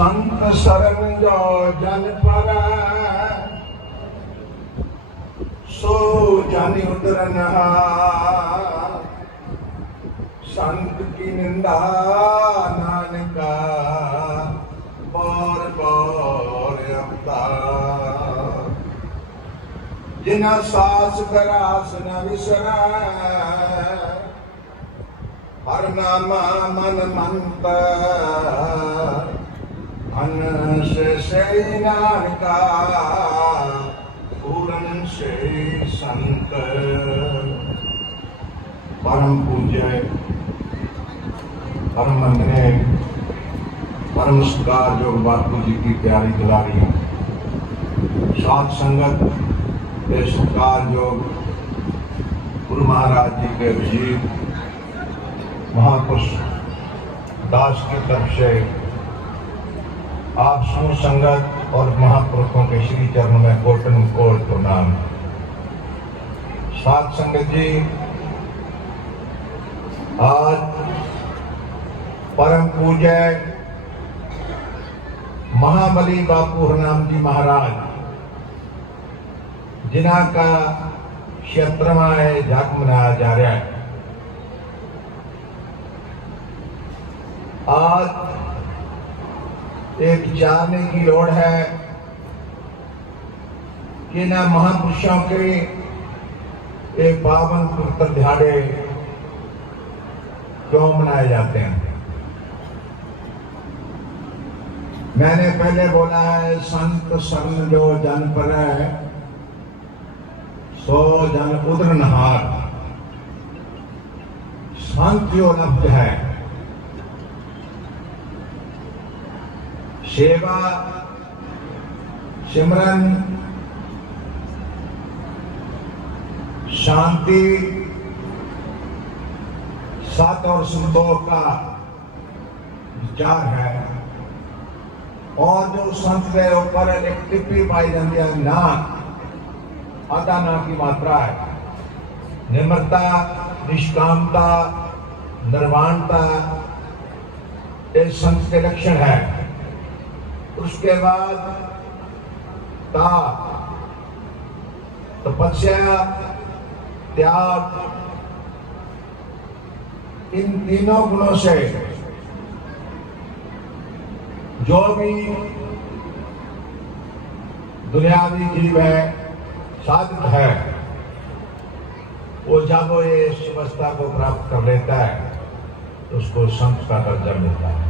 संत शरण जो जन पर सो जन उतरन संत की निंदा नानका बार बार अवतार जिना सास करास न विसरा हरनामा मन मंत अनस से नानका पूरन से संत। परम पूज्य परम मंत्रे परम सत्कार जो बापू जी की प्यारी दुलारी सात संगत के सत्कार जो गुरु महाराज जी के अभिजीत महापुरुष दास की तरफ से आप समूह संगत और महापुरुषों के श्री चरणों में कोटन कोट प्रणाम। सात संगत जी, आज परम पूज्य महाबली बापू हरनाम जी महाराज जिन्हा का 76वां जग मनाया जा रहा है। आज एक जानने की लोड़ है कि न महापुरुषों के एक पावन पवित्र दिहाड़े क्यों मनाए जाते हैं। मैंने पहले बोला है संत शरण जो जन पर है सो जन उदर नहार। संत जो लब्ध है सेवा सिमरन शांति सत और संतोष का विचार है। और जो संत के ऊपर एक टिप्पणी पाई जाती है ना आधा ना की मात्रा है। निर्मलता निष्कामता निर्वाणता ये संत के लक्षण है। उसके बाद तपस्या त्याग इन तीनों गुणों से जो भी दुनियावी जीव है साधित है वो जब वो ये अवस्था को प्राप्त कर लेता है तो उसको संत का दर्जा मिलता है।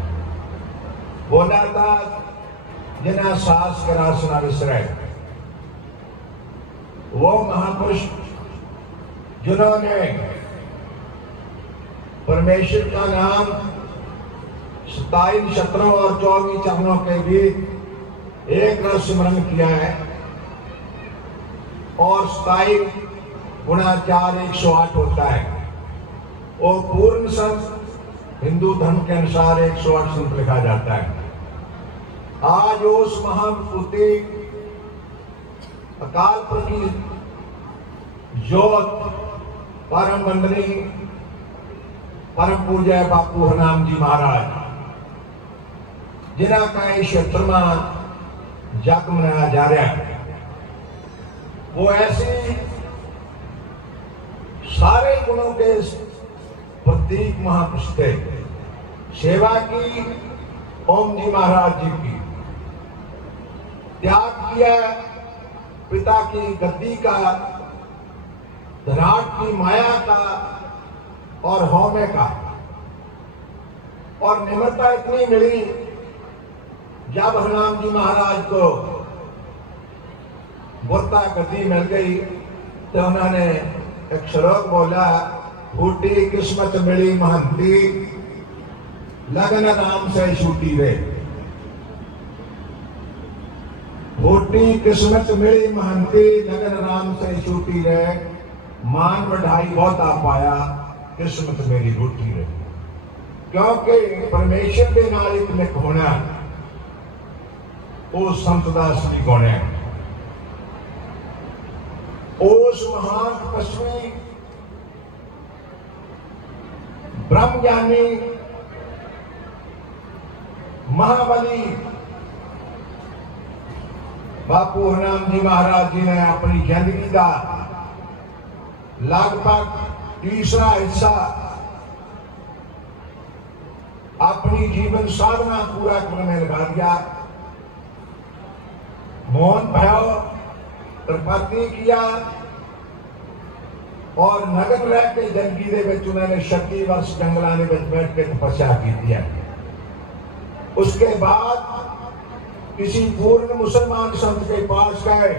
बोला था जिन्हें सास करास न विसरे वो महापुरुष जिन्होंने परमेश्वर का नाम 27 नक्षत्रों और 24 चरणों के बीच एक रस स्मरण किया है और 27 गुणा 4 108 होता है। वो पूर्ण संत हिंदू धर्म के अनुसार 108 संत लिखा जाता है। आज उस महाविभूति अकाल पुरख ज्योत परम मंडली परम पूज्य बापू हरनाम जी महाराज जिन्हा का 76वां जग मनाया जा रहा है। वो ऐसे सारे गुणों के प्रतीक महापुरुष थे। सेवा की ओम जी महाराज जी की, त्याग किया पिता की गद्दी का, धनाट की माया का और हौमे का, और निम्रता इतनी मिली जब हरनाम जी महाराज को बुरता गद्दी मिल गई तो उन्होंने एक श्लोक बोला, फूटी किस्मत मिली महंती लगन नाम से छूटी रे। फूटी किस्मत मिली महंती लगन नाम से छूटी रे। मान बढ़ाई बहुत आ पाया किस्मत मेरी रूठी रे। क्योंकि परमेश्वर के नाल एक निक होना वो संत दा असली गुण है। उस महान तपस्वी ब्रह्मज्ञानी महाबली बापू हरनाम जी महाराज जी ने अपनी जिंदगी का लगभग तीसरा हिस्सा अपनी जीवन साधना पूरा करने में लगा दिया। मौन भाव तपस्या किया और नगर रह के जिंदगी दे विच उन्होंने 36 वर्ष जंगलों के बैठ के तपस्या की है। उसके बाद किसी पूर्ण मुसलमान संत के पास गए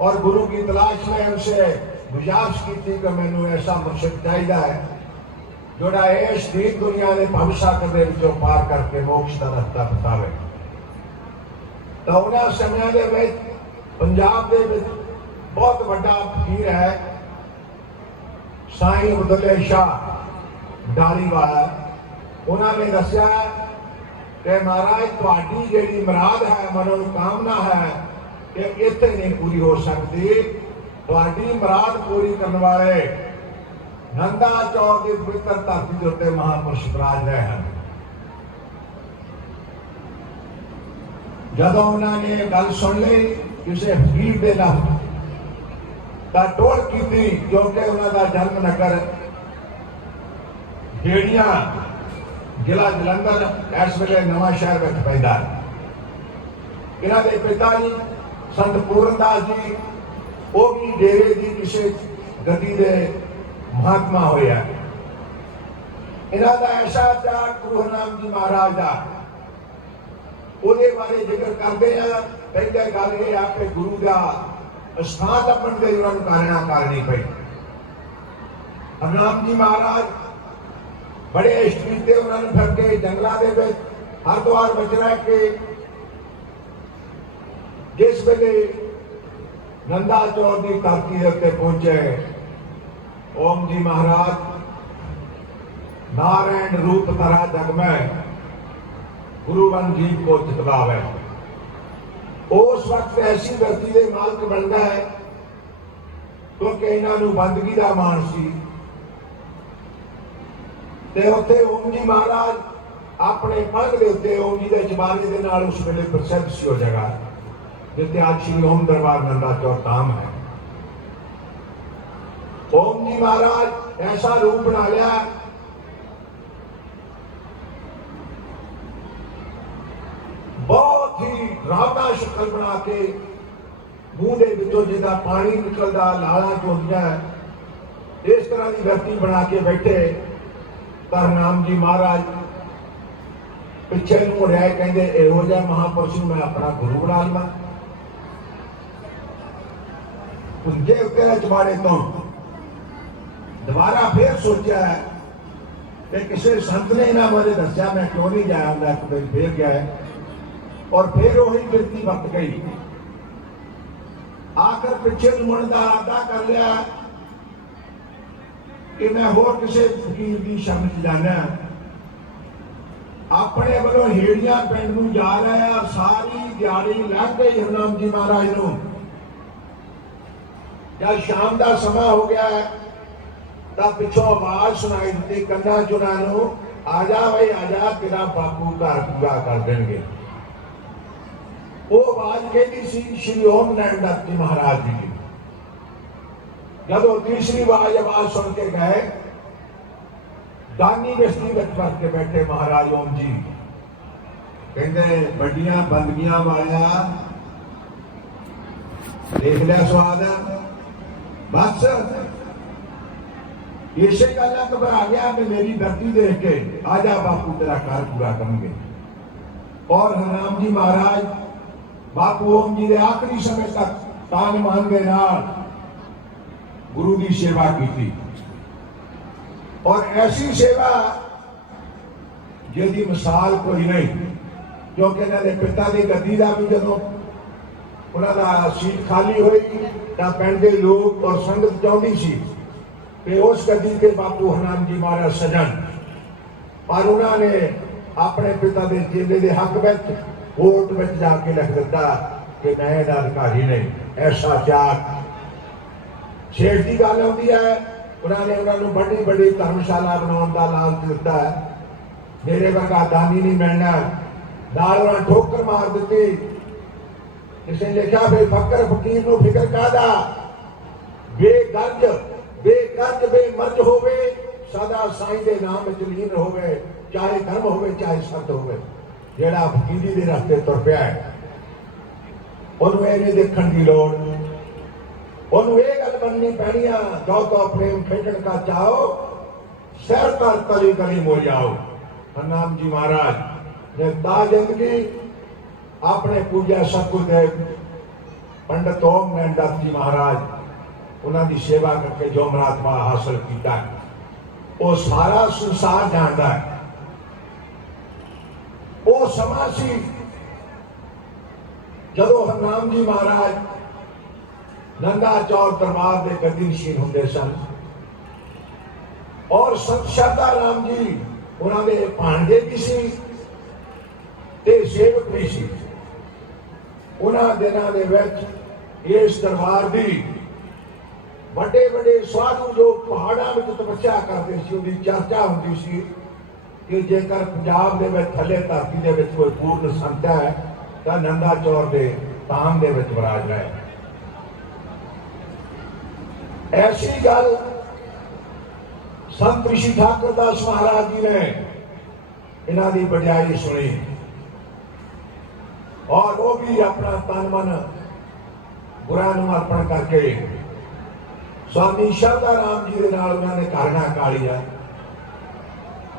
और गुरु की तलाश में उनसे गुजारिश की थी कि मैनू ऐसा मुर्शिद चाहिए है जोड़ा इस दीन दुनिया ने भवसागर के विचों पार करके मोक्ष का रास्ता बतावे। तो उन्होंने समय के पंजाब के बहुत बड़ा फकीर है साईं अब्दुल्ला शाह डालीवाला। उन्होंने दसिया कि महाराज तुहाडी जिहड़ी मुराद है मनोकामना है कि इत्थे नहीं पूरी हो सकती। तुहाडी मुराद पूरी करने वाले नंदा चौर की पवित्र धरती के उत्ते महापुरुष विराज रहे हैं। जदों उन्होंने गल सुन ली किसी फकीर के नाम का टोल की थी जो कि उन्होंने जन्म नगर बेड़िया जिला जलंधर इस वे नवा शहर में पैदा। इन्हों के पिता जी संत पूरनदास जी वो भी डेरे की किसी गति के महात्मा होया। इन्हों का ऐसा चार गुरु हरनाम जी महाराज का ਉਹਦੇ ਬਾਰੇ ਜ਼ਿਕਰ ਕਰਦੇ ਆ। ਪਹਿਲੇ ਗੱਲ ਇਹ ਆ ਕਿ ਗੁਰੂ ਦਾ ਸਥਾਨ ਲੱਭਣ ਦੇ ਉਹਨਾਂ ਨੂੰ ਕਾਰਨਾ ਕਰਨੀ ਪਈ। ਹਰਨਾਮ ਜੀ ਮਹਾਰਾਜ ਬੜੇ ਇਸ਼ਟ ਕੀਤੇ ਉਹਨਾਂ ਨੂੰ ਫਿਰ ਕੇ ਜੰਗਲਾਂ ਦੇ ਵਿੱਚ ਹਰਦੁਆਰ ਵਿੱਚ ਰਹਿ ਕੇ ਜਿਸ ਵੇਲੇ ਨੰਦਾ ਚੌਰ ਦੀ ਧਰਤੀ ਦੇ ਉੱਤੇ ਪਹੁੰਚੇ ओम जी महाराज नारायण रूप तरा जग में गुरुवन जी को चितलावे। उस वक्त ऐसी धरती के मालिक बन गए क्योंकि इन्हों बंदगी का मान सी। उत्थे ओम जी महाराज अपने पंग के उत्ते ओम जी के जमाने के नाल उस वेले प्रसिद्ध सी वो जगह जिथे आज श्री ओम दरबार नंदा चौर धाम है। ओम जी महाराज ऐसा रूप बना लिया बहुत ही रावना शक्ल बना के मूंह के विचों जिदा पानी निकलता लाला चोंदियां इस तरह की धरती बना के बैठे। हरनाम जी महाराज पिछे नूं रह कहंदे इहो जिहा महापुरुष नूं मैं अपना गुरु बना लवां। पुंजे उत्ते चबाड़े तो दोबारा फिर सोचा है कि किसी संत ने इन्होंने बारे दसिया मैं क्यों नहीं जाया। मैं फिर गया और फिर वही गिरती वक्त गई। आकर पिछे मुड़न का इरादा कर लिया कि मैं होर किसी फकीर की शरण च जाना। अपने वालों हेड़िया पिंड नूं जा रहा है। सारी दिहाड़ी लग गई हरनाम जी महाराज नूं। जब शाम का समा हो गया तो पिछों आवाज सुनाई दी कन्ना चुना आजा भाई आजा तेरा बापू घर पूरा कर देंगे। वो आवाज कहती सी श्री ओम नैनदत्त जी महाराज जी की। जब तीसरी आवाज सुन के गए दानी बस्ती में कर के बैठे महाराज ओम जी कहते बड़िया बंदगियां वाया देख लिया स्वाद बस इसे गल घबरा गया कि मेरी धरती देख के आजा बापू तेरा घर पूरा करेंगे। और हरनाम जी महाराज बापू ओम जी के आखिरी समय तक तान मान के नाल गुरु की सेवा की थी। और ऐसी सेवा जिसकी मिसाल कोई नहीं क्योंकि इन्होंने पिता की गद्दी का भी जो उन्होंने सीट खाली हुई तो पिंड के लोग और संगत चाहती सी कि उस गद्दी के बापू हरनाम जी महाराज सजन। पर उन्होंने अपने पिता के चेले के हक में कोर्ट में जाके लिख दिता कि मैं अधिकारी नहीं। ऐसा त्याग शेष की गल आती है। उन्होंने उन्होंने बड़ी बड़ी धर्मशाला बनाने का लालच दिता है। मेरे वर्गा दानी नहीं मिलना नाल उन्होंने ठोकर मार दी किसी ने लिखा फिर फकर फकीर को फिकर कादा बेगर्ज बेमर्ज होवे सदा साईं दे नाम विच लीन होवे चाहे धर्म होवे चाहे सत होवे जेड़ा फकीरी दे रस्ते तुर पिया है ਉਹਨੂੰ ਇਹ नहीं देखण की लोड़ ਉਹਨੂੰ ਇਹ गल बननी पैनी आ जो तो प्रेम खेडण का चाहो शहर पर तली गली मोड़ जाओ। हरनाम जी महाराज ने ता जिंदगी अपने पूजा सतगुरुदेव पंडित ओम नैन दत्त जी महाराज उन्होंने सेवा करके जो मुरादबा हासिल किया वो सारा संसार जानता है। वो समा सी जदों हरनाम जी महाराज नंदा चौर दरबार के गद्दी नशीन होंगे सन और संत शारदा राम जी उन्होंने भांजे भी सी ते सेवक भी सी। उन्होंने दिनों के विच इस दरबार की बड़े बड़े साधु जो पहाड़ों में तपस्या करते सी उनकी चर्चा होती सी कि जेकर पंजाब दे विच थले धरती दे विच कोई पूर्ण संत है तो नंदा चौर के धाम दे विच विराज रहा है। ऐसी गल संत ऋषि ठाकुर दास महाराज जी ने इन्हां दी वडियाई सुनी और वो भी अपना तन मन गुरां नूं अर्पण करके स्वामी शारदा राम जी के नाल उन्होंने करना काली है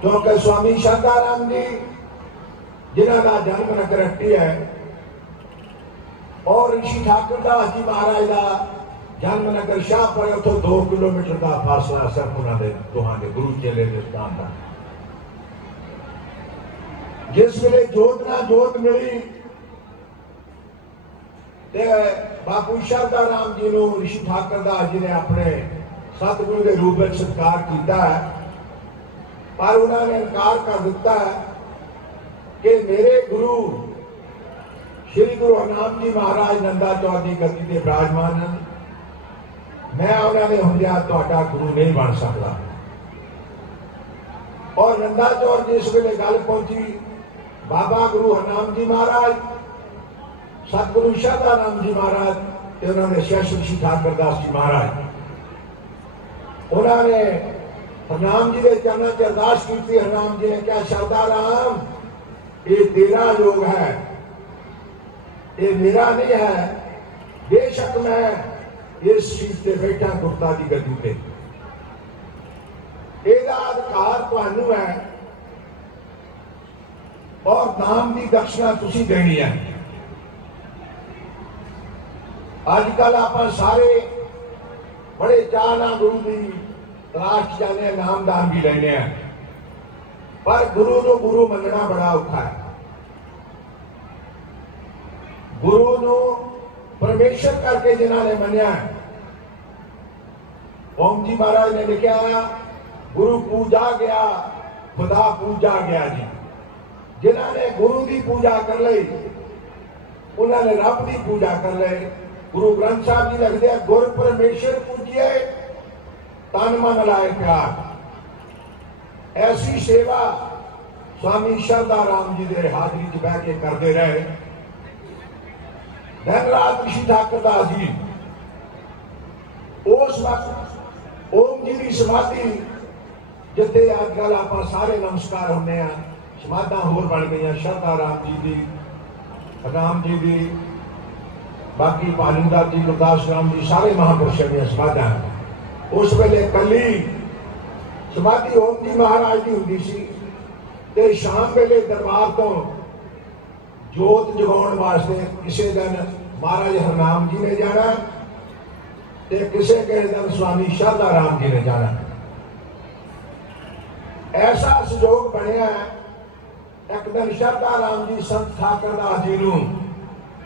क्योंकि स्वामी शारदा राम जी जिन्हों का जन्म नगर हट्टी है और ऋषि ठाकुर दास जी महाराज का जन्म नगर शाहपुर उतो 2 किलोमीटर का फासला सिर्फ उन्होंने दोहां के गुरु चेले के स्थान का। जिस वेले जोत ना जोत मिली ते बापू शारदा राम जी को ऋषि ठाकुर दास जी ने अपने सतगुरु के रूप में सत्कार किया है पर उन्होंने इनकार कर दिता है कि मेरे गुरु श्री गुरु हरनाम जी महाराज नंदा चौर की गद्दी ते विराजमान हैं मैं उन्होंने होंदिया तुहाडा गुरु नहीं बन सकता। और नंदा चौर जिस वेले गल पहुंची बाबा गुरु हरनाम जी महाराज सतगुरु शारदा राम जी महाराज उन्होंने शिष्य ऋषि ठाकुर दास जी महाराज उन्होंने हरनाम जी के चरणों से अरदास की। हरनाम जी ने क्या शारदा राम ये तेरा योग है ये मेरा नहीं है बेशक मैं इस चीज से बैठा गुप्ता की गद्दी पे एदा अधिकार तुहानू है और नाम की दक्षिणा तुसी देनी है। अजकल आप सारे बड़े चाह ना गुरु की तलाश जाने नामदान भी लेने हैं पर गुरु को गुरु मनना बड़ा औखा है। गुरु को परमेश्वर करके जिन्होंने मनिया ओम जी महाराज ने लिखा गुरु पूजा गया खुदा पूजा गया जी। जिन्होंने गुरु की पूजा कर ली उन्होंने रब की पूजा कर ली। गुरु ग्रंथ साहब जी लिखते हैं गुर परमेश्वर पूजिए तन मन लाए प्यार। ऐसी सेवा स्वामी शारदा राम जी के हाजरी च बह के करते रहे। दिन रात ऋषि ठाकुर दास जी उस वक्त ओम जी की समाधि जिथे अजकल आप सारे नमस्कार होने समाधा होर बन गई शारदा राम जी की राम जी की बाकी भानुदास जी गुरदास राम जी सारे महापुरुषों दी समाधा उस वेले कली समाधि ओम जी महाराज की होंदी सी ते शाम वेले दरबार तो जोत जगाउण वास्ते किसी दिन महाराज हरनाम जी ने जाना ते किसी के दिन स्वामी शारदा राम जी ने जाना। ऐसा संयोग बनया एक दिन शारदा राम जी संत ठाकुर दास जी नूं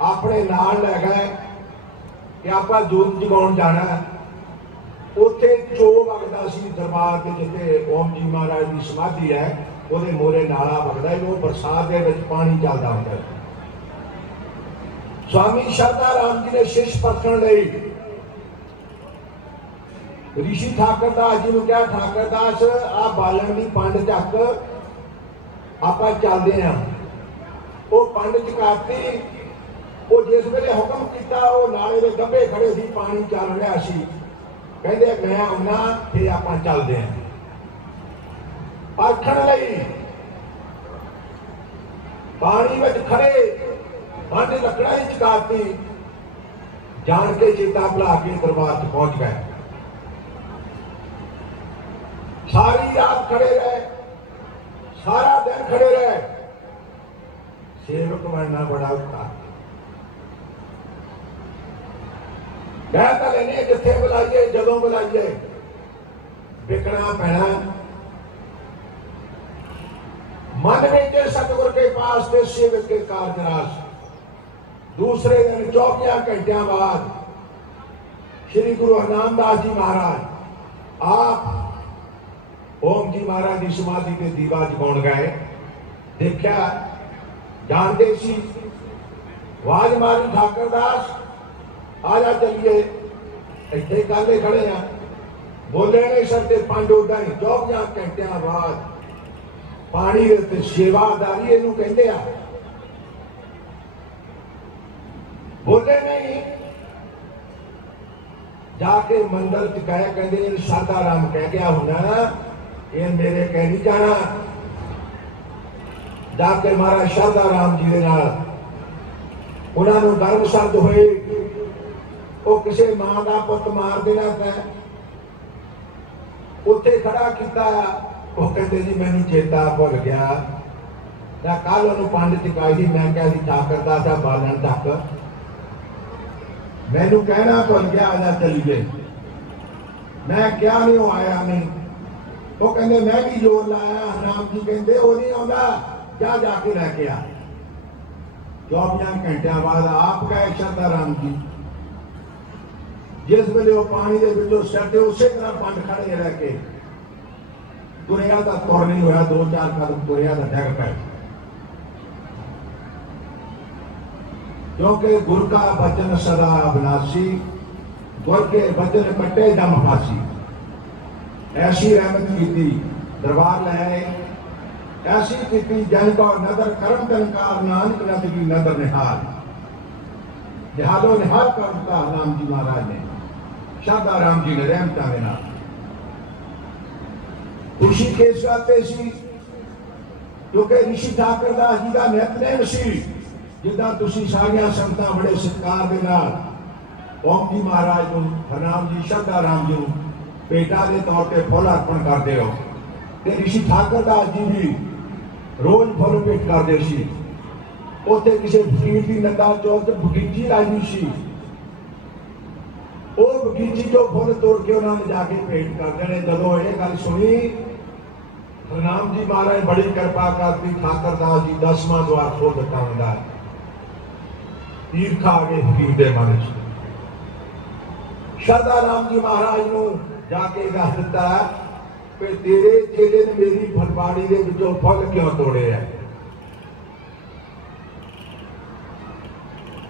अपने नाल लै गए कि आप जोत जगाउण जाना। उत्थे चो वगदा सी दरबार के जिथे ओम जी महाराज की समाधि है ਉਹਦੇ ਮੋਰੇ नाला वगदा है वो बरसात के विच पानी चलता होंदा है। स्वामी शारदा राम जी ने शिश परखण लई ऋषि ठाकुर दास जी ने कहा ठाकुर दास आ बालन की पंड चक आप चलते हैं। वो पंड चकाती ਉਹ ਜਿਸ ਵੇਲੇ ਹੁਕਮ ਕੀਤਾ ਉਹ ਨਾਲੇ ਦੇ ਗੱਭੇ ਖੜੇ ਸੀ, ਪਾਣੀ ਚੱਲ ਰਿਹਾ ਸੀ। ਕਹਿੰਦੇ ਮੈਂ ਆਉਣਾ ਫਿਰ ਆਪਾਂ ਚੱਲਦੇ ਹਾਂ। ਆਖਣ ਲਈ ਪਾਣੀ ਵਿੱਚ ਖੜੇ ਬੰਨ ਲੱਕੜਾਂ ਹੀ ਚਕਾਤੀ, ਜਾਣ ਕੇ ਚੇਤਾ ਭੁਲਾ ਕੇ ਦਰਬਾਰ 'ਚ ਪਹੁੰਚ ਗਏ। ਸਾਰੀ ਰਾਤ ਖੜੇ ਰਹੇ, ਸਾਰਾ ਦਿਨ ਖੜੇ ਰਹੇ। ਸੇਵਕ ਬਣਨਾ ਬੜਾ ਔਖਾ। ਕਹਿ ਤਾਂ ਲੈਨੇ ਜਿੱਥੇ ਬੁਲਾਈਏ ਜਦੋਂ ਬੁਲਾਈਏ ਵਿਕਣਾ ਪੈਣਾ। मन में सतगुर के पास थे सेवक के कार्य रास। दूसरे दिन 24 घंटिया बाद श्री गुरु हरनामदास जी महाराज आप ओम जी महाराज की समाधि के दीवा जगाउण गए। देखा जानते सी, आवाज मारी ठाकर दास आजा चलिए, इतने काले खड़े हैं। बोले नहीं सकते। 5 उदा 24 घंटिया बाद पानी दे सेवादारी इनू कहते आ। बोले नहीं, जाके मंदिर च गए, कहते सादा राम कह गया होना, ये मेरे कह नहीं जाना। जाके महाराज शारदा राम जी के नाल उन्होंने गर्म शब्द होए, वो किसी मां का पुत मार देना है, उत्थे खड़ा किया। वो कहते जी मैनू चेता भुल गया, मैं कल उन्होंने पंड चुकाई थी, मैं क्या ठाकर था बालन तक, मैनू कहना भुल गया आजा चलीए। मैं क्या नहीं वो आया नहीं। वो कहते मैं भी जोर लाया, राम जी कहते वो नहीं आता, जा जाके लैके आ। 24 घंटिया बाद आप गए शारदा राम जी। जिस वेले वो पानी के विचों सटे उस तरह पंड खड़े रह के तुरिया तो तुर नहीं होया, 2-4 कदम तुरिया तो डग पे। क्योंकि गुरु का वचन सदा अविनाशी, गुर के वचन कट्टे दम फांसी। ऐसी रहमत की दरबार लाए, ऐसी की जन को नदर करम कंकार, नानक नद की नदर निहाल। निहालो निहाल कर दिता राम जी महाराज ने, शारदा राम जी ने रहमतां दे नाल। खुशी किस वास्ते सी? क्योंकि ऋषि ठाकर दास जी का नितनेम सी। जिदा तुसी सारिया संगतां बड़े सत्कार दे नाल ओम जी महाराज को, हरनाम जी, शारदा राम जी भेटा के तौर पर फुल अर्पण करते हो, ते ऋषि ठाकर दास जी भी रोज फुल भेट करते सी। उत्थे किसी फकीर की नंगा चौक बगीची लाई सी, वो बगीची जो फुल तोड़ के उन्होंने जाके भेंट कर देने। जदों ये गल सुनी, हरनाम जी महाराज बड़ी कृपा करती, ठाकर दास जी 10वां द्वार खोल दिता होंदा। ईर्खा आ गई फकीर के मन च। शारदा राम जी महाराज को जाके दस दिता कि तेरे चेले ने मेरी फलबाड़ी के विचों फल क्यों तोड़े है।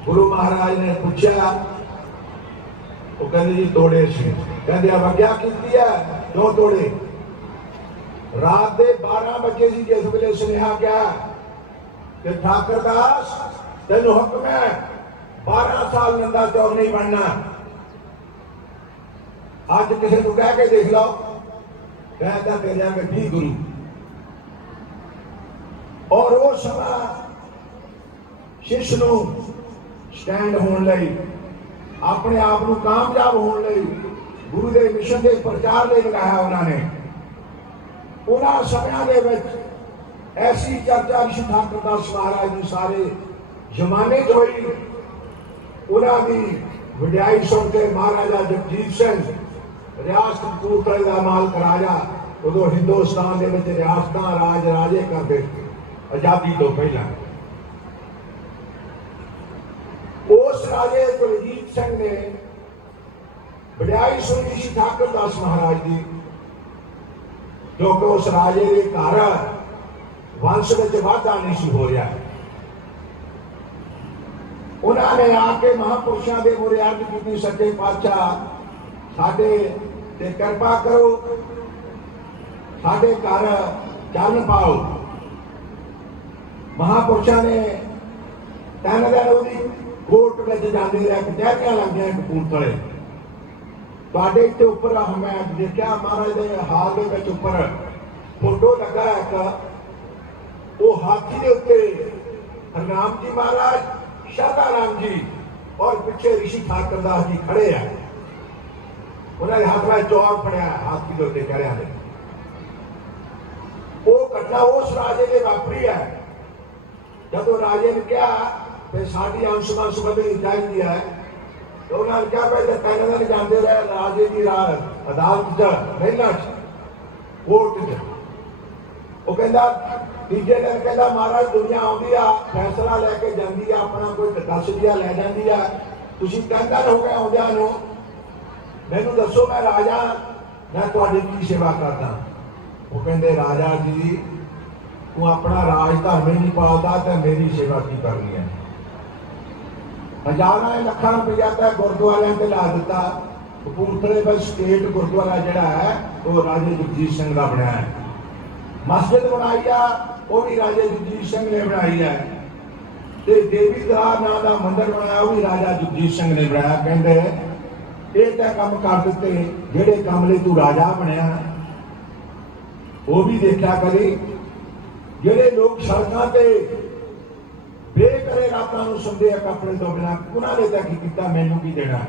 गुरु महाराज ने पूछा, वो कहते जी तोड़े से। कहते अवज्ञा की है, क्यों तोड़े? रात के 12 बजे से जिस वेले सुनेहा गया कि ठाकर दास तेन हुक्म है 12 साल नंदा चौक नहीं बनना। अज किसी को कह के देख लो, कहता तेरे आगे 20 गुरु। और वो समा शिष्य नूं स्टैंड होने लई, अपने आप को कामयाब होने लई, गुरु के मिशन के प्रचार लिए लगाया। उन्होंने उन्होंने समय के ऐसी चर्चा ऋषि ठाकर दास महाराज की सारे जमाने च हुई। उन्होंने वड्याई सुन के महाराजा जगजीत सिंह रियासत कपूरथले का मालक राजा, उदों हिंदुस्तान के रियासत राज राजे करते आजादी तो पहला। उस राजे बलजीत सिंह ने वड्याई सुनी ऋषि ठाकर दास महाराज की, क्योंकि उस राजे के घर वंश में वाधा नहीं सी हो रहा। उन्होंने आके महापुरुषों के मुरे अर्ज की, सच्चे पातशाह साडे ते कृपा करो, साडे घर चन्न पाओ। महापुरुषों ने 3 दिन कोर्ट में जाते रहे, कचहरियां लग गए कपूरथले। तुहाडे इत्थे उपर मैं देखा महाराज के हाल के उपर फोटो लगा एक, वो हाथी के उत्ते हरनाम जी महाराज, शादा राम जी और पिछे ऋषि ठाकर दास जी खड़े हैं। उन्होंने हाथ में चौर फड़िया हाथी के उत्ते खड़िया ने। वो घटना उस राजे ने वापरी है जब राजे ने कहा कि साड़ी अंश वंश बदलनी चाहिए है, तो उन्होंने क्या पहले पहले दिन जाते रहे राजे की अदालत महिला कोर्ट च। वो कहता तीजे दिन कहता महाराज दुनिया आती आ फैसला लैके जाती है, अपना कोई 10 रुपया लै जाती है, तुम कहता रहोगे आउंदिया नूं मैनू दसो मैं राजा मैं तुहाडी की सेवा करदा। वो कहते राजा जी तू अपना राज धर्म ही नहीं पालदा तो मेरी सेवा की करनी है। हजारां लखां रुपया तो गुरुद्वारियां ते ला दिता। कपूरथले में स्टेट गुरुद्वारा जिहड़ा है वो राजे जगजीत सिंह का बनया है। मस्जिद बनाई है वो भी राजे जगजीत सिंह ने बनाई है। ते देवी दरार नाम का मंदिर बनाया वो भी राजा जगजीत सिंह ने बनाया। कहते ये तो काम कर दिते जेड़े काम लई तू राजा बनया वो भी देखा करी। जेड़े लोग सड़कों ते बेकरे रातां नूं सौंदे आ कपड़े तो बिना, उन्होंने तो की कीता, मैनूं की देना।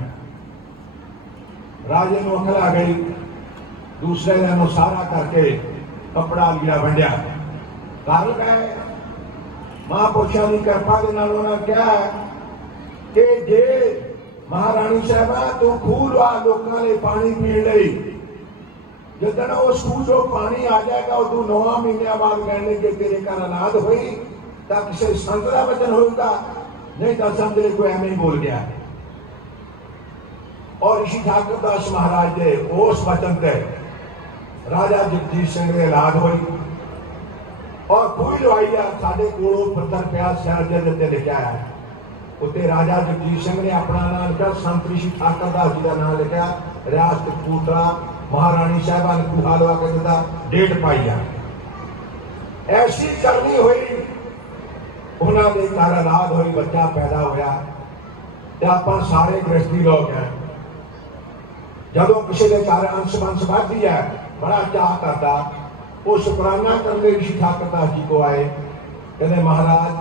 राजे नूं अकल आ गई, दूसरे दिन सारा करके कपड़ा लिया वंडिया घर गए। महापुरुषों की कृपा के नाल उन्होंने कहा कि जे महाराणी साहबा तू खूह लवा लोगों ने पानी पीने लई, जिदन उस खूह चो पानी आ जाएगा उदू 9 महीनों बाद कहने के तेरे घर औलाद हुई तो किसी संत का वचन होगा, नहीं तो समझ ले कोई एवं ही बोल गया। और ऋषि ठाकुर दास महाराज के उस वचन से राजा जगजीत सिंह की औलाद हुई और खूह लवाई है। साढ़े कोलों पत्थर पिया सियाल जे लिखा है, उत्ते राजा जगजीत सिंह ने अपना नाम लिखा, संत ऋषि ठाकुर दास जी का नाम लिखा, रियासत कपूरथला। महाराणी साहबा ने खूहा लवा के दिता, डेट पाई है। ऐसी करनी हुई उन्होंने घर औलाद हुई, बच्चा पैदा होया। ते आपां सारे गृहस्थी लोग हैं, जदों किसी के घर अंश वंश बढ़ती है बड़ा चाह करता, वो शुकराना करने ऋषि ठाकुर दास जी को आए। कहते महाराज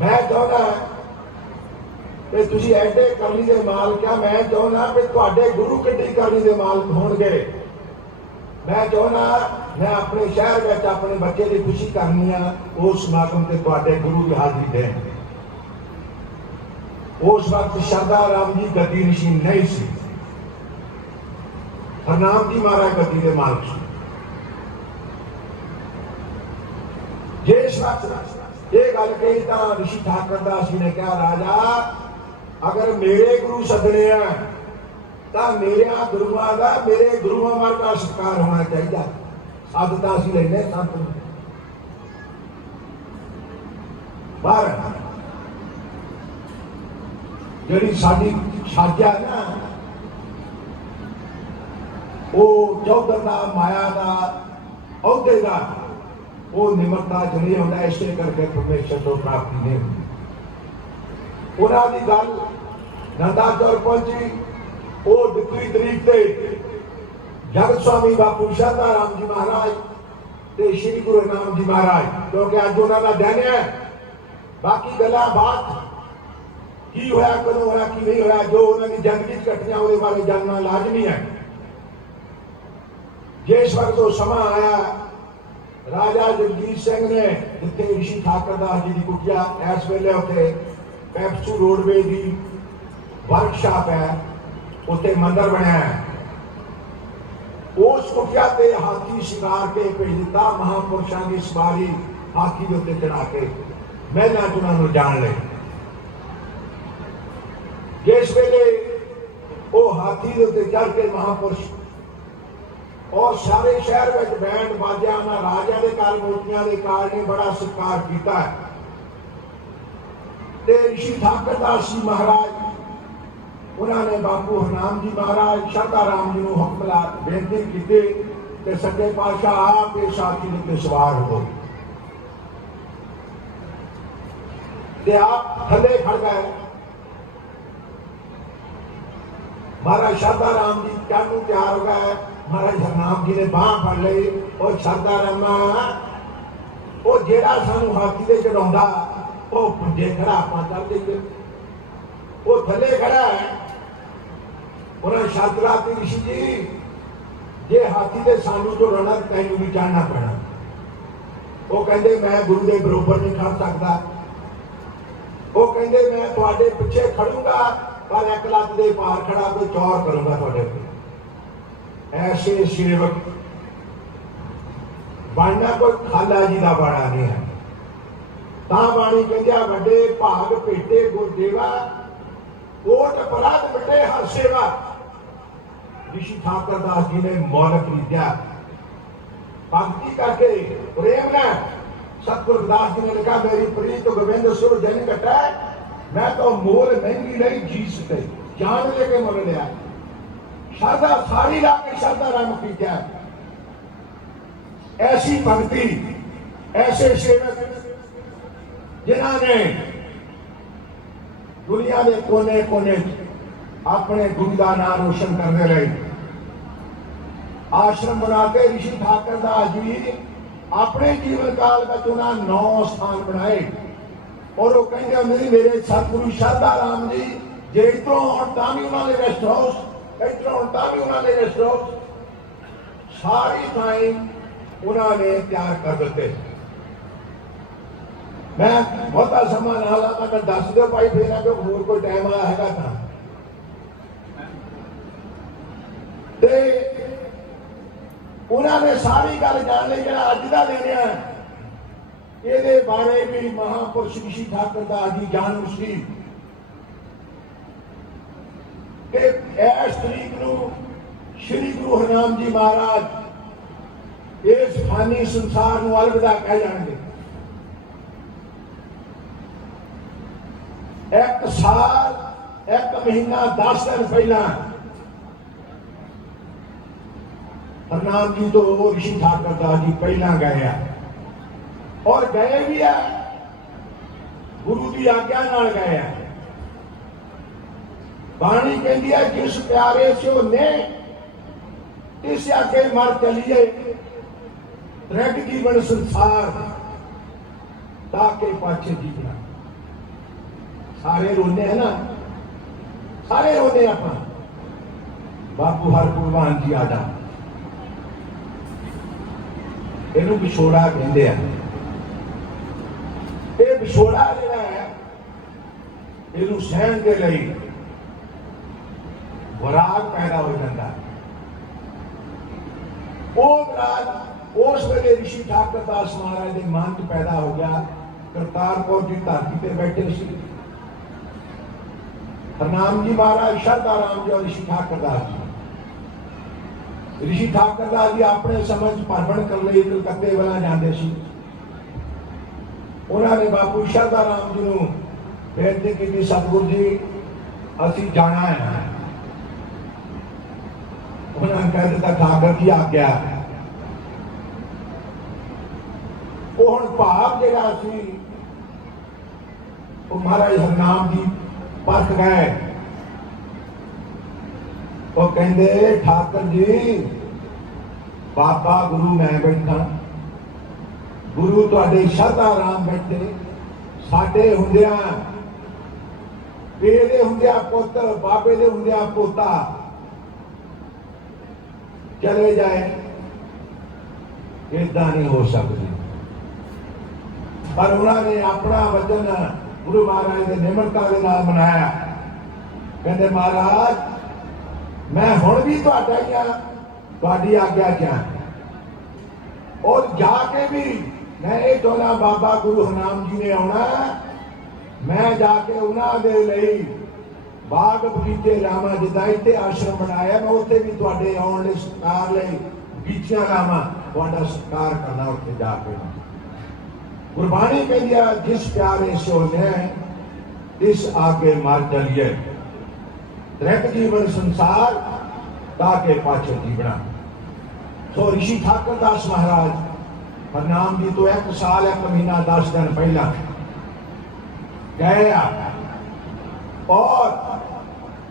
मैं चाहना कि तुसीं एडे करनी के मालक आ, मैं चाहना कि तुहाडे गुरु किड्डी करनी के मालक होणगे। मैं चाहना मैं अपने शहर में अपने बच्चे की खुशी करनी है, उस समागम से तुहाडे गुरु की हाजिरी दें। उस वक्त शादा राम जी गद्दी नशीन नहीं सी, हरनाम जी महाराज गद्दी के मालक सी। जिस वक्त ये गल कही तो ऋषि ठाकुर दास जी ने कहा राजा अगर मेरे गुरु सदने हैं तो मेरे गुरुआ का मेरे गुरुआ वर्गा सत्कार होना चाहिए। सद तो असं लेने संत पर जी साडी साझा है ना वो चौधर का माया का औहदे का वो निमरता च नहीं होता, इसे करके परमेश्वर तो प्राप्ति नहीं होती। उन्होंने गल नंदाचौर पहुंची, वो 2 तरीक से जगत स्वामी बापू शादा राम जी महाराज ते श्री गुरु नाम जी महाराज, क्योंकि अज उन्होंने दिन है। बाकी गल्लां बात की होया कदों होया की नहीं होया, जो उन्होंने जिंदगी घटिया वो बारे जानना लाजमी है। जिस वक्त वो समा आया राजा जगजीत सिंह ने जिथे ऋषि ठाकुर दास जी की कुटिया इस वेले उत्थे पैप्सू रोडवे की वर्कशॉप है, उत्थे मंदिर बनया है। उस कुटिया ते हाथी शिकार के भेज दिता, महापुरुषों की सवारी हाथी के उत्ते चढ़ा के महलों च उन्होंने जान ले। जिस वेले वो हाथी के उत्ते चढ़ के महापुरुष और सारे शहर में बैंड बाजा राजा के घर मोतियां के कार ने बड़ा सत्कार किया है। ऋषि ठाकुर दास जी महाराज उन्होंने बापू हरनाम जी महाराज शादा राम जी को हुक्म ला बेनती की कि सच्चे पातशाह आप साथी ने सवार हो। ते आप थले खड़ गए। महाराज शारदा राम जी चानू तैयार हो गए। महाराज हरनाम जी ने बांह फड़ ली और शारदा रामा वो जेड़ा सानू हाथी ते चढ़ाउंदा वो पुंजे खड़ा आपा चल देंगे। वो थले खड़ा है। उन्हें शर्त लाती ऋषि जी जे हाथी दे सानू जो रहना तैनू भी चढ़ना पैना। वो कहते मैं गुरु के बरोबर नहीं खड़ सकता। वो कहते मैं तुहाडे पिछे खड़ूंगा पर एक लत दे पार खड़ा कोई चौर करूंगा तुहाडे पे। ऐसे सेवक बनना कोई खाला जी का बाड़ा नहीं है। ता बाणी कहंदे वड्डे भाग भेटे गुरदेवा कोट अपराध मिटे हर सेवा। ऋषि ठाकुर दास जी ने मोल खरीदा भक्ति करके प्रेम ने। सतगुरु दास जी ने लिखा मेरी प्रीत गोविंद सुर जन कटा मैं तो मोल महंगी नहीं जीस पे जान लेके मोल लिया। श्रद्धा सारी ला के श्रद्धा राम की क्या ऐसी भक्ति ऐसे सेवक जिन्होंने दुनिया के कोने कोने अपने गुरु का नाम रोशन करने रहे। आश्रम बनाते ऋषि ठाकुर दास जी अपने जीवन काल में उन्होंने 9 स्थान बनाए। और वो कहेंगे मेरे सतगुरु शारदा राम जी जे इधरों आउण भी उन्होंने रेस्ट हाउस, इधरों आउण भी उन्होंने रेस्ट हाउस, सारी टाइम उन्होंने तैयार कर देते। मैं बहुता समा ना ला मैं दस दो भाई फिर अगर होर कोई टाइम आया हैगा था ते उन्होंने सारी गल जान ली। जरा अज का दिन है ये बारे भी महापुरुष ऋषि ठाकुर दास जी जानू सी कि इस तरीक नूं श्री गुरु हरनाम जी महाराज इस फानी संसार नूं अलविदा कह जाएंगे। एक साल 1 महीना 10 दिन पहला हरनाम जी तो ऋषि ठाकुर दास जी पहला गए और गए भी है गुरु की आज्ञा नाल गए हैं। बाणी कहती है जिस प्यारे से ने इस आगे मर चलिए त्रिक जीवन संसार ताके पाछे जीवना। सारे रोने हैं ना, सारे रोने अपना बापू हर कुर्बान जी आ जा इनू विछोड़ा कहते हैं। ये विछोड़ा जिहड़ा है इनू सहन के लिए विराग पैदा हो जाता है। वो विराग उस वेले ऋषि ठाकुर दास महाराज के मन च पैदा हो गया। करतारपुर की धरती पर बैठे सी हरनाम जी महाराज, शारदा राम जी और ऋषि ठाकुर दास जी। ऋषि ठाकुर दास जी अपने समझ भरभण कर लिए कलकत्ते वाला जाते सी। उन्होंने बापू शारदा राम जी को बेनती की सतगुरु जी असी जाना है। उन्होंने कह दिता ठाकुर की आज्ञा। वो हुण भाव जिहड़ा सी महाराज हरनाम जी परख गए। वो कहते ठाकुर जी बाबा गुरु मैं बैठा, गुरु तुहाडे शारदा राम बैठे, साडे हुंदिया पिए दे हुंदिया पुत, बाबे दे हुंदिया पोता चले जाए, इदा नहीं हो सकती। पर उन्होंने अपना वचन गुरु महाराज ने निमरता के नाल मनाया। कहते महाराज मैं हुण भी तुहाडा ही हां, तुहाडी आज्ञा क्या। और जाके भी मैं ये चाहना बाबा गुरु हरनाम जी ने आना, मैं जाके उन्होंने लिए बाग बगीचे लावा, जिदा इतने आश्रम बनाया मैं उत्थे भी तुहाडे आउण लई सत्कार लई बीचियां लावा, तुहाडा सत्कार करना उत्थे जाके। गुरबाणी कहती है जिस प्यारे सो ने इस आगे मर चलिए, त्रिक जीवन संसार ताके पाछे जीवना। सो ऋषि ठाकुर दास महाराज हरनाम जी तो 1 साल 1 महीना 10 दिन पहला गए और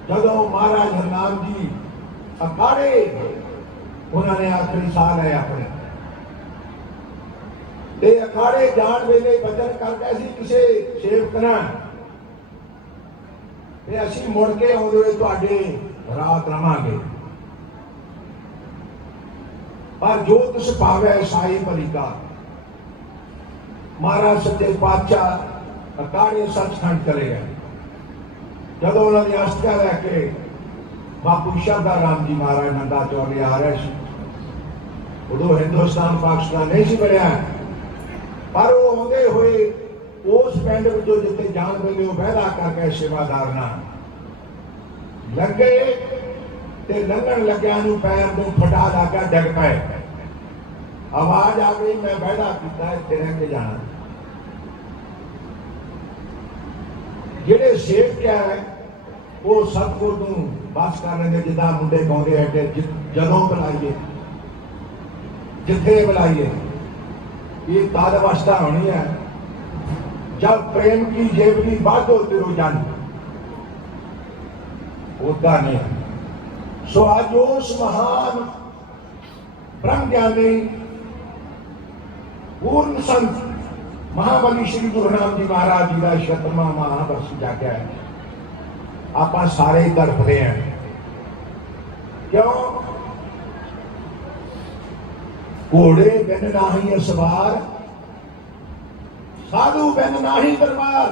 जदों महाराज हरनाम जी अखाड़े उन्होंने आखिरी साल है अपने ते अखाड़े जान वेले बचन करके असीं किसी सेवक नाल ते असीं मुड़ के आउंदे होए तुहाडे रात रवांगे पर जो तुस पावे साई भली का महाराज सच्चे पातशाह अखाड़े सचखंड चले गए जदों उन्होंने अस्थिया लैके बापू शादा राम जी महाराज नंदा चौले आ रहे सी उदों हिंदुस्तान पाकिस्तान नहीं सी बनया पर वो आउंदे होए उस पिंड विचों जिथे जान वेले वहदा करके सेवादार नाल लगे ते लंघण लग्या नूं पैर नूं फटा लागा डिग पए आवाज आ गई मैं वहदा कीता इत्थे रह के जाना जिहड़े सेवक है वो सतगुर नूं बस कर लेंगे जिदा मुंडे गाउंदे है जदों बुलाइए जिथे बुलाइए ये तद अवस्था होनी है जब प्रेम की जेबनी बात होती हो जानी होता नहीं सो आज उस महान ब्रह्म ज्ञानी पूर्ण संत महाबली श्री गुरु नानक जी महाराज जी का 76वां महावर्ष जागया है आप सारे ही तड़फते हैं क्यों घोड़े बिन नाही सवार साधु बिन नाही दरबार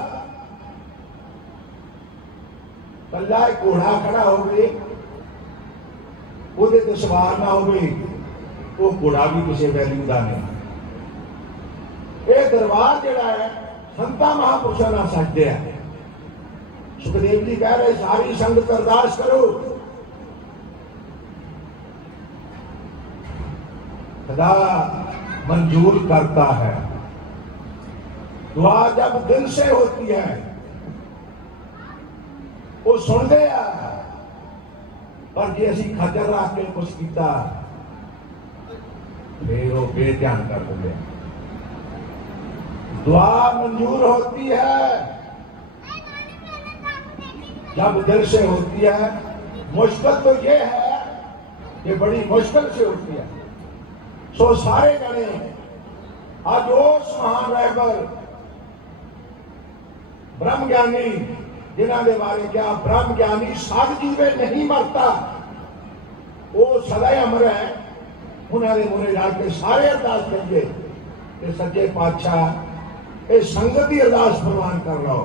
कल्ला घोड़ा खड़ा हो ਉਹਦੇ ਤੇ ਸਵਾਰ ਨਾ ਹੋਵੇ ਉਹ ਘੋੜਾ ਵੀ ਕਿਸੇ ਵੈਲਿਊ ਦਾ ਨਹੀਂ ਇਹ ਦਰਬਾਰ ਜਿਹੜਾ ਹੈ ਸੰਤਾਂ ਮਹਾਂਪੁਰਸ਼ਾਂ ਨਾਲ ਸਜਦੇ ਆ ਸੁਖਦੇਵ ਜੀ कह रहे सारी संगत अरदास करो खुदा मंजूर करता है दुआ जब दिल से होती है वो सुनते हैं पर जे असी खजर रख के कुछ किया फिर वो बेध्यान कर देंगे दुआ मंजूर होती है जब दिल से होती है मुश्किल तो ये है कि बड़ी मुश्किल से होती है सो सारे जने आज उस महान रहबर ब्रह्म ज्ञानी जिन्हों के बारे क्या ब्रह्म ज्ञानी साध जीवे नहीं मरता वो सदा अमर है उन्होंने मुरे रल के सारे अरदास करिए कि सच्चे पातशाह ये संगत की अरदास प्रवान कर लो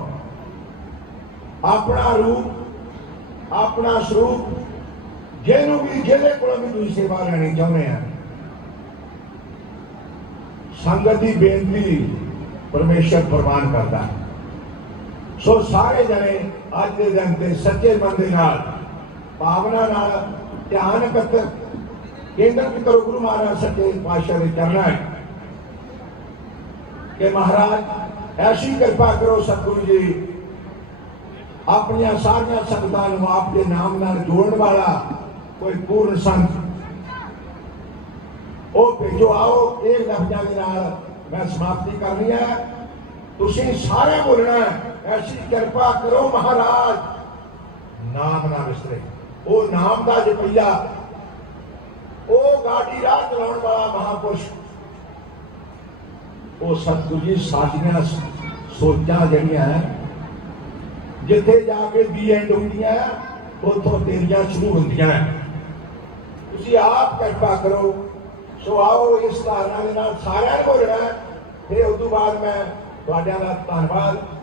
अपना रूप अपना स्वरूप जिन्हों भी जिले को भी तुम सेवा लेनी चाहते हैं संगत की बेनती परमेश्वर प्रवान करता है सो सारे जने अज के दिन से सच्चे मन के नाल भावना नाल ध्यान एकत्र केंद्रित करो गुरु महाराज सच्चे पातशाह के चरणों है कि महाराज ऐसी कृपा करो सतगुरु जी अपनी सारिया संगतां आपके नाम नाल जोड़ने वाला कोई पूर्ण संत वो भेजो आओ एक लफ्जां के नाल मैं समाप्ति करनी है तुसीं सारे बोलना है ऐसी कृपा करो महाराज नाम ना विसरे वो नाम का रुपया वो गाड़ी राह चलाने वाला महापुरुष वो सतगुरु जी साडियां सोचां जड़ियां हैं जिथे जाके बी एंड होंदियां उतों तेरियां शुरू होंदियां तुसीं आप कृपा करो सो आओ इस धारणा के नाल सारिਆਂ ने बोलना फिर उस तो बाद मैं तुहाडियां दा धन्नवाद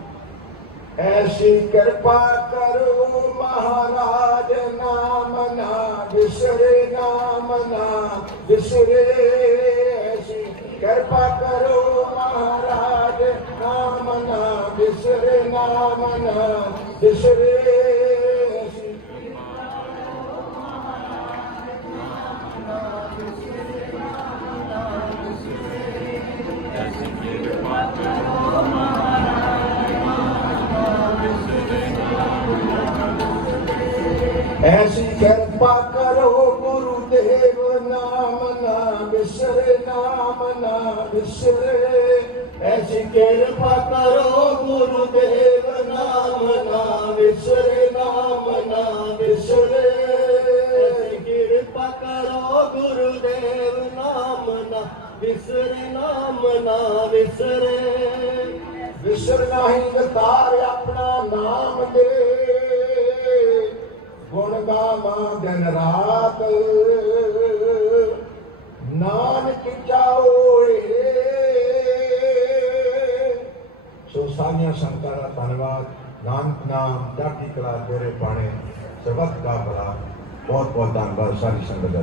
ऐसी कृपा करो महाराज नाम ना विसरे नाम ना विसरे ऐसी कृपा करो महाराज नाम ना विसरे नाम ना विसरे ऐसी ऐसी कृपा करो गुरुदेव नाम ना विसरे नाम ना विसरे ऐसी कृपा करो गुरुदेव विसर नहीं गतार अपना नाम दे गुण गावा दिन रात नानक चाओए। सो सारिया संगतां दा धन्नवाद। नानक नाम चढ़ती कला तेरे पाने सबक का भला। बहुत बहुत धन्यवाद सारी संगत दा।